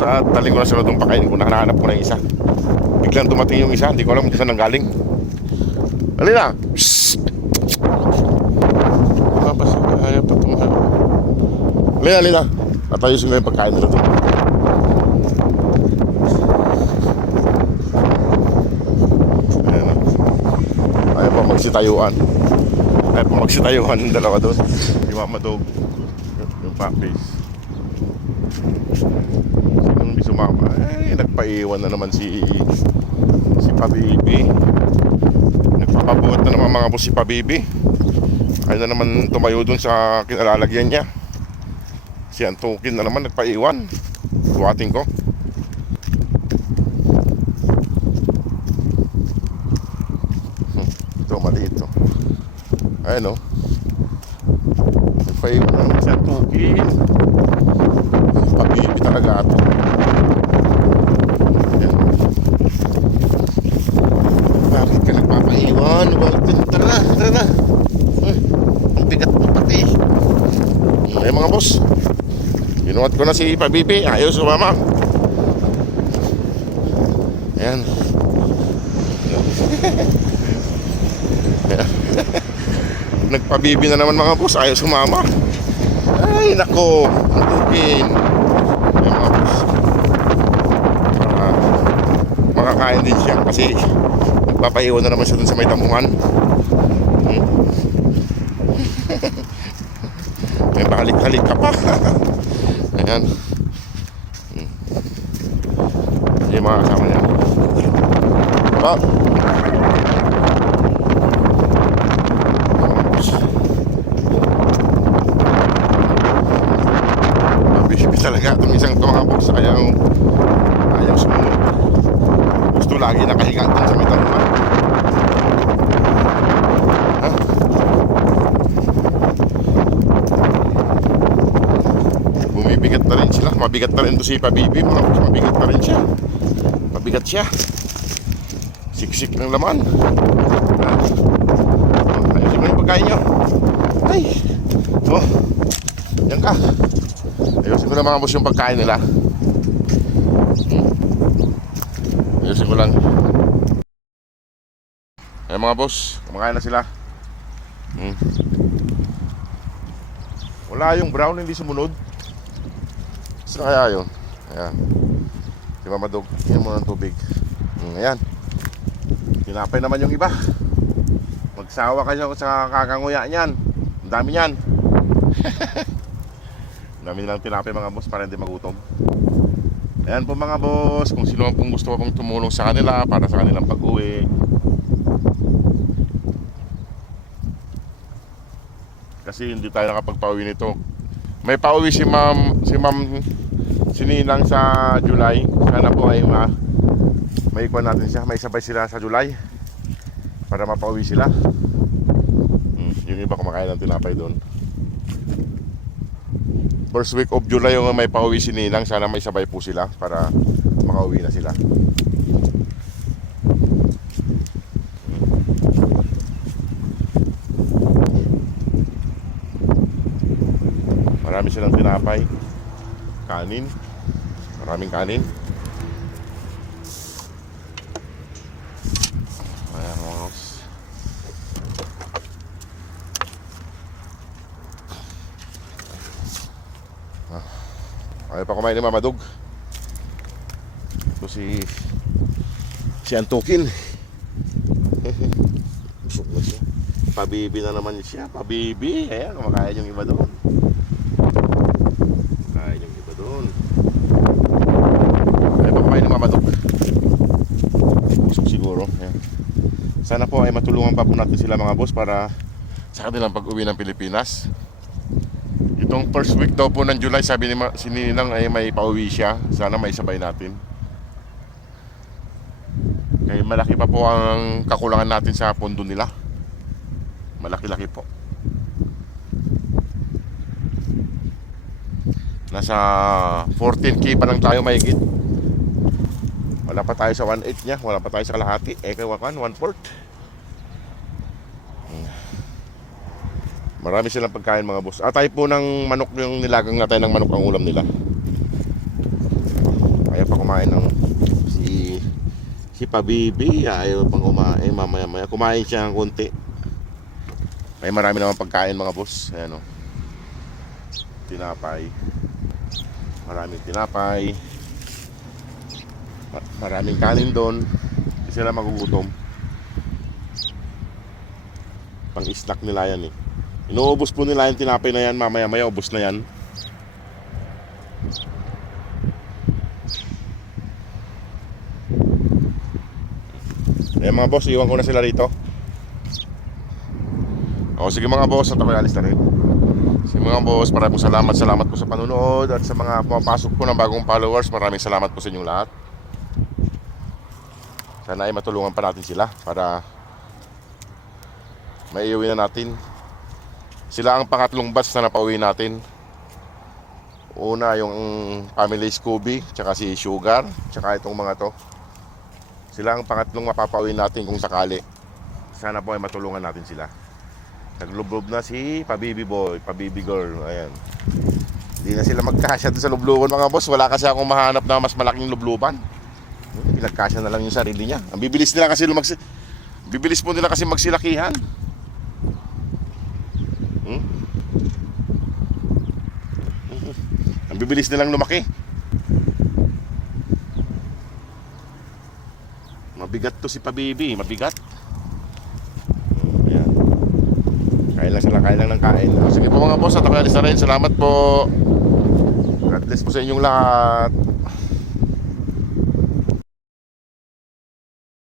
boss, at taling ko na sila doon, pakainin ko na, hanahanap ko na yung isa. Biglang dumating yung isa, hindi ko alam kung saan nanggaling. Halina! Shhh! Ayaw pa tumahan. Halina! At ayusin ko yung pagkain nila doon. Ayan, ayaw pa magsitayuan. Ayaw pa magsitayuan yung dalawa doon. Yung Mama Dog, yung puppies. Sinong di sumama? Nagpaiwan na naman si Pabibi. Nagpapabuhat na naman mga boss si Pabibi. Ayaw na naman tumayo dun sa kinalalagyan niya. Si Antukin na naman nagpaiwan. Buhatin ko. Ito maliit to. Ayan o. Nagpaiwan na naman si Antukin. Pabibi talaga ito. Bakit ka nagpapaiwan? Tara na, tara na. Ang bigat mo pati. Ay mga boss, ginuhat ko na si Pabibi. Ayaw sumama. Ayan. Nagpabibi na naman mga boss. Ayaw sumama. Ay nako, ang tugin. Ayan mga boss, makakain din siya kasi nagpapaiwan na naman siya dun sa may damuhan. May bahalik-halik ka pa. Ayan. Yung mga kasama niya. Pa. Mabisip talaga itong isang tumabok sa ayaw sumunod. Gusto lagi nakahiga doon sa may damuhan. Bumibigat na rin sila. Mabigat na rin ito si Pabibi. Mabigat na rin siya. Mabigat siya. Siksik ng laman. Ayusin mo yung pagkain nyo. Ay. Oh. Yan ka. Ayusin ko na mga boss yung pagkain nila. Ayusin ko lang. Ayan mga boss, kumakain na sila. Wala yung brown, hindi sumunod. Saan kaya yun? Ayan. Si Mama Dog, yan mo ng tubig. Ayan. Tinapay naman yung iba. Magsawa kayo sa kakanguya niyan. Ang dami niyan. Ang dami nilang tinapay mga boss para hindi magutom. Ayan po mga boss, kung sino pong gusto pong tumulong sa kanila para sa kanilang pag-uwi. Kasi hindi tayo nakapagpauwi nito. May pauwi si Ninang sa July. Sana po ay may ikuan natin siya. May sabay sila sa July para mapauwi sila. Yung iba kumakain ng tinapay doon. First week of July yung may pauwi si Ninang. Sana may sabay po sila para makauwi na sila. Marami silang tinapay, kanin, maraming kanin. Ayan mga boss. Ayaw pa kumain ni Mama Dog. Ito si Antukin. Busog na siya. Pabibi na naman siya. Pabibi. Ayan, kumakain yung iba doon. Sana po ay matulungan pa po natin sila mga boss para sa kanilang pag-uwi ng Pilipinas. Itong first week daw po ng July, sabi ni Ninang ay may pauwi siya. Sana may sabay natin. Kaya malaki pa po ang kakulangan natin sa pondo nila. Malaki-laki po. Nasa 14K pa lang tayo mahigit. Wala pa tayo sa 1/8 niya. Wala pa tayo sa kalahati. Kaya 1/4. Marami silang pagkain mga boss. Tayo po ng manok, yung nilagang na tayo ng manok ang ulam nila. kumain ng si Pabibi. Ayaw pang kumain. Mamaya kumain siya ng konti. May marami naman pagkain mga boss. Ayan o. Tinapay. Maraming tinapay. Maraming kanin doon. Hindi sila magugutom. Pang snack nila yan eh. Inuubos po nila yung tinapay na yan. Mamaya ubos na yan. Eh mga boss, iwan ko na sila rito. O sige mga boss, at ako'y alis na rin. Sige mga boss, maraming salamat po sa panunood. At sa mga pumapasok po ng bagong followers, maraming salamat po sa inyong lahat. Sana ay matulungan pa natin sila para maiuwi na natin. Sila ang pangatlong batch na napauwi natin. Una yung family Scooby, tsaka si Sugar, tsaka itong mga to. Sila ang pangatlong mapapauwi natin kung sakali. Sana po ay matulungan natin sila. Naglublob na si Pabibi Boy, Pabibi Girl. Ayan. Hindi na sila magkasya doon sa lubluban mga boss. Wala kasi akong mahanap na mas malaking lubluban. Pinagkasya na lang yung sarili niya. Ang bibilis nila kasi bibilis po nila kasi magsilakihan. Ang bibilis nilang lumaki. Mabigat to si Pabibi, mabigat. Ayan. Kain lang ng kain. Sige po mga boss, at ako alis na rin. Salamat po. God bless po sa inyong lahat.